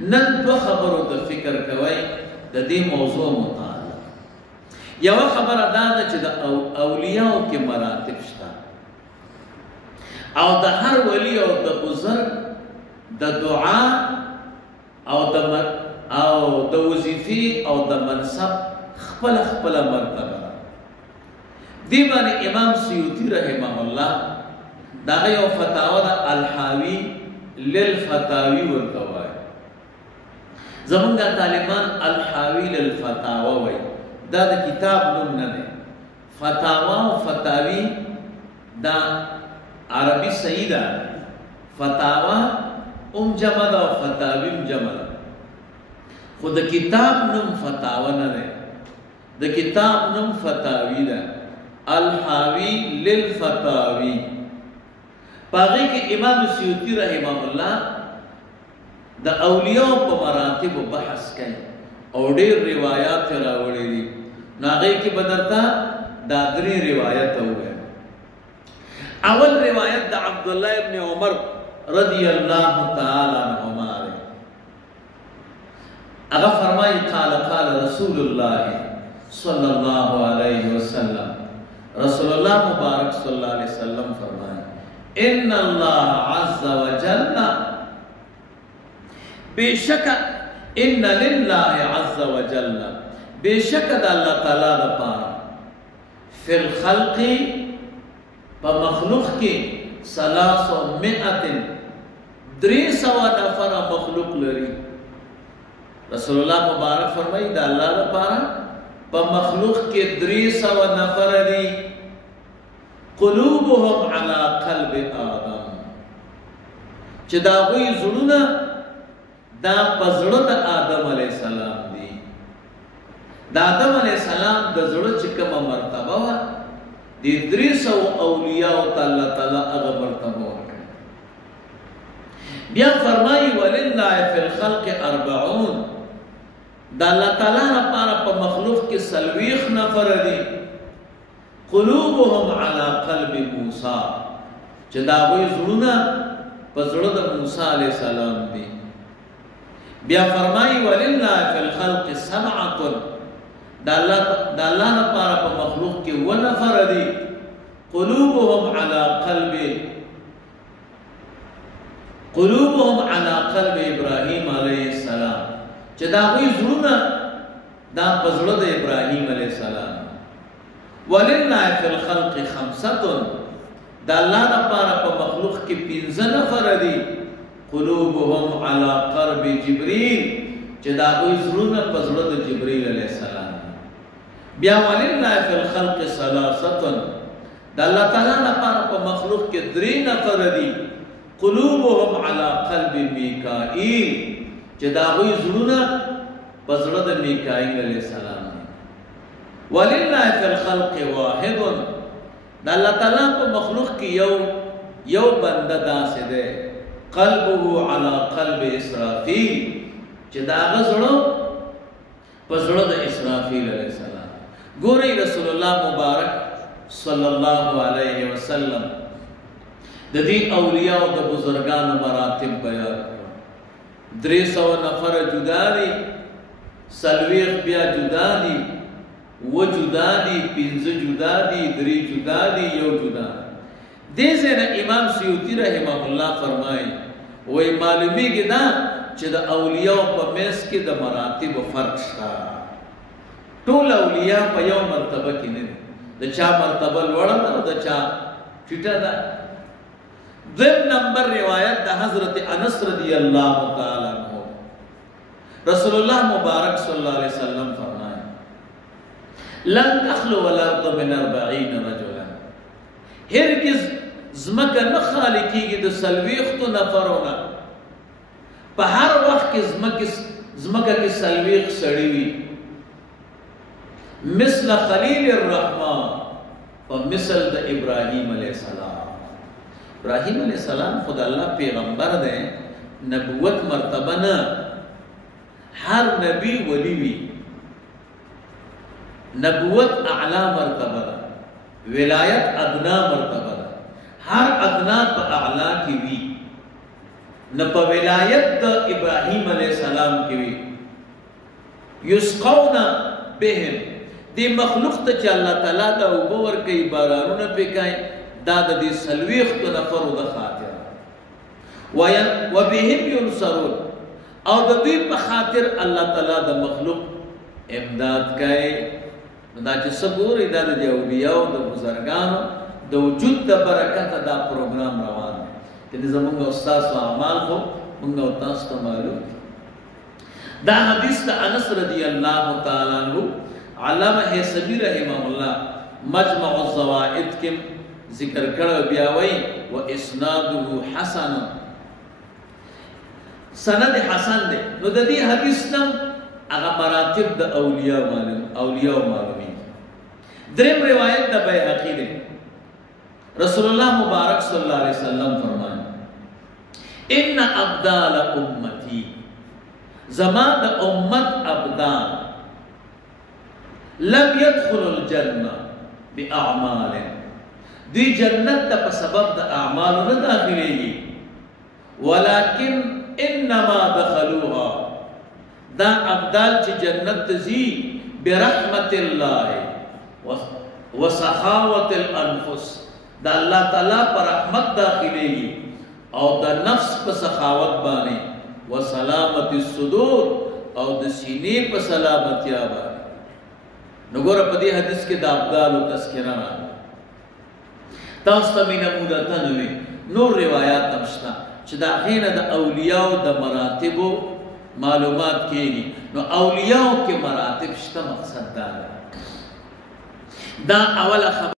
نن دو خبرو د فکر کوي د دې موضوع متعلق. یو خبره دا ده چې د اولیاء کې مراتب شته او د هر ولی او د بزرگ د دعا او د وظیفې او د منصب خپل مرتبه. دی باندې امام سیوطی رحمه الله دا یو فتاوا د الحاوی للفتاوی ورته وایي. زمونږ طالبان الحاوی للفتاوا وایي. دا د کتاب نوم نه دی. فتاوا او فتاوی دا عربي صحیح ده. فتاوا جمع ده او فتاوی جمع ده. خو د کتاب نوم فتاوا نه ده. د کتاب نوم فتاوی ده. الحاوی للفتاوی. پاغی کې امام سیوطی رحمه الله د اولیاء په مراتب بحث کوي او ډېر روایت راوړي دي. ناغی کې بدرتا دا درې روایت وګورئ. اول روایت د عبد الله ابن عمر رضی الله تعالی عنهما هغه فرمایي قال رسول الله صلی الله علیه وسلم. رسول الله مبارک صلی الله علیه وسلم فرمایي ان الله عز وجل بشک ان لله عز وجل بشک د الله تعالی لپاره فی الخلق په مخلوق کې 300 نفر مخلوق لري. رسول الله مبارک فرمایي د الله لپاره په مخلوق کې 300 نفر دي. قلوبهم على قلب آدم چې دا غوی زړونه دا پزړه د آدم علی السلام دي. د آدم علی السلام د زړه چې کومه مرتبه و دي 300 اولیاء او تعالی هغه مرتبه ورکړي. بیا فرمایي ولله فی الخلق 40 د الله تعالی لپاره په مخلوق کې 40 نفر دي. قلوبهم على قلب موسی چې دا وې زړونه په زړه د موسی علی السلام دي. بیا فرمایي ولله فی الخلق 7 د الله لپاره په مخلوق کې 1 نفر دي. قلوبهم على قلب ابراهیم علیه السلام چې دا وې زړونه دا په زړه د ابراهیم علیه السلام. ولله فی الخلق 5 د الله لپاره په مخلوق کې 15 نفر دي. قلوبهم على قلب جبريل چې دا وې زړونه په زړه د جبرئیل علیه السلام. بیا ولله فی الخلق 3 د الله تعالی لپاره په مخلوق کې 3 نفر دي. قلوبهم على قلب میکائیل چې دا وې زړونه په زړه د میکائیل علیه السلام. ولله فی الخلق 1 د الله تعالی په مخلوق کې یو بنده داسې ده. قلبه على قلب اسرافیل چې دا غزړو په زړه د اسرافیل علیه السلام. ګورئ رسول الله مبارک صلی الله علیه وسلم د دې اولیاء او د بزرګانو مراتب بیان کړ. 300 نفر جدا دي، 40 بیا جدا دي، و جدا دي، 15 جدا دي، 3 جدا دي، 1 جدا. دې ځای امام سیوطی رحمه الله فرمایي وای معلومیږي دا چې د اولیاء په منځ کې د مراتب فرق شته. ټول اولیاء په یو مرتبه کې نه دي. د چا مرتبه لوړه ده او د چا ټیټه ده. دویم نمبر روایت د حضرت انس رضی الله تعالی عنہ. رسول الله مبارک صلی الله علیه وسلم فرمایي لن تخلو الارض من 40 رجلا. هرگز زمکه نه خالی کیږي د 40 نفرونه. په هر وخت کې زمکه کې 40 سړي وي. مثل خلیل الرحمن و مثل د ابراهیم علیه السلام. ابراهیم علیه السلام خدا الله پیغمبر ده، نبوت مرتبه نه. هر نبی ولی وی. نبوت اعلی مرتبه ده، ولایت ادنا مرتبه ده. هر ادنا په اعلی کې وی. نه په ولایت د ابراهیم علیه السلام السلام کې وی یسقون بهم دی مخلوق ته چې الله تعالی دا اوبه ورکوي بارانونه پې کوي دا د دې څلوېښتو نفرو د خاطر وبهم ينصرون او د دوی په خاطر الله تعالی د مخلوق امداد کوي دا چې څه ګوري دا د اولیاو د بزرګانو د وجود د برکته دا پروګرام روان دی چې زمونږ استاد او اعمال خو مونږ او تاسو ته معلوم دا حدیث د انس رضی الله تعالی عنہ علامه حسبی رحمه الله مجمع الزوائد کې ذکر کړو بیا وایي و اسناده حسن سند حسن دی نو د دې حدیث نم هغه مراتب د اولیاء معلومي دریم روایت د بیهقی دی رسول الله مبارک صلی الله علیه وسلم فرمایي ان ابدال امتی زما د امت ابدال لم يدخل الجنه باعمال دی جنت ته په سبب د اعمالو نه داخليږي ولكن انما دخلوها دا ابدال چې جنت ته ځي برحمت الله وسخاوه الانفس دا الله تعالی پر رحمت داخليږي او د نفس په سخاوت باندې وسلامت الصدور او د سینې په سلامتیا باندې نګور په دې حدیث کې د ابدال او تذکرہ راغلی تاسو ته نمونه نوي نور روایت نشته چې دا غینه د اولیاء د مراتبو معلومات کېږي نو اولیاء کې مراتب شته مقصد دا اوله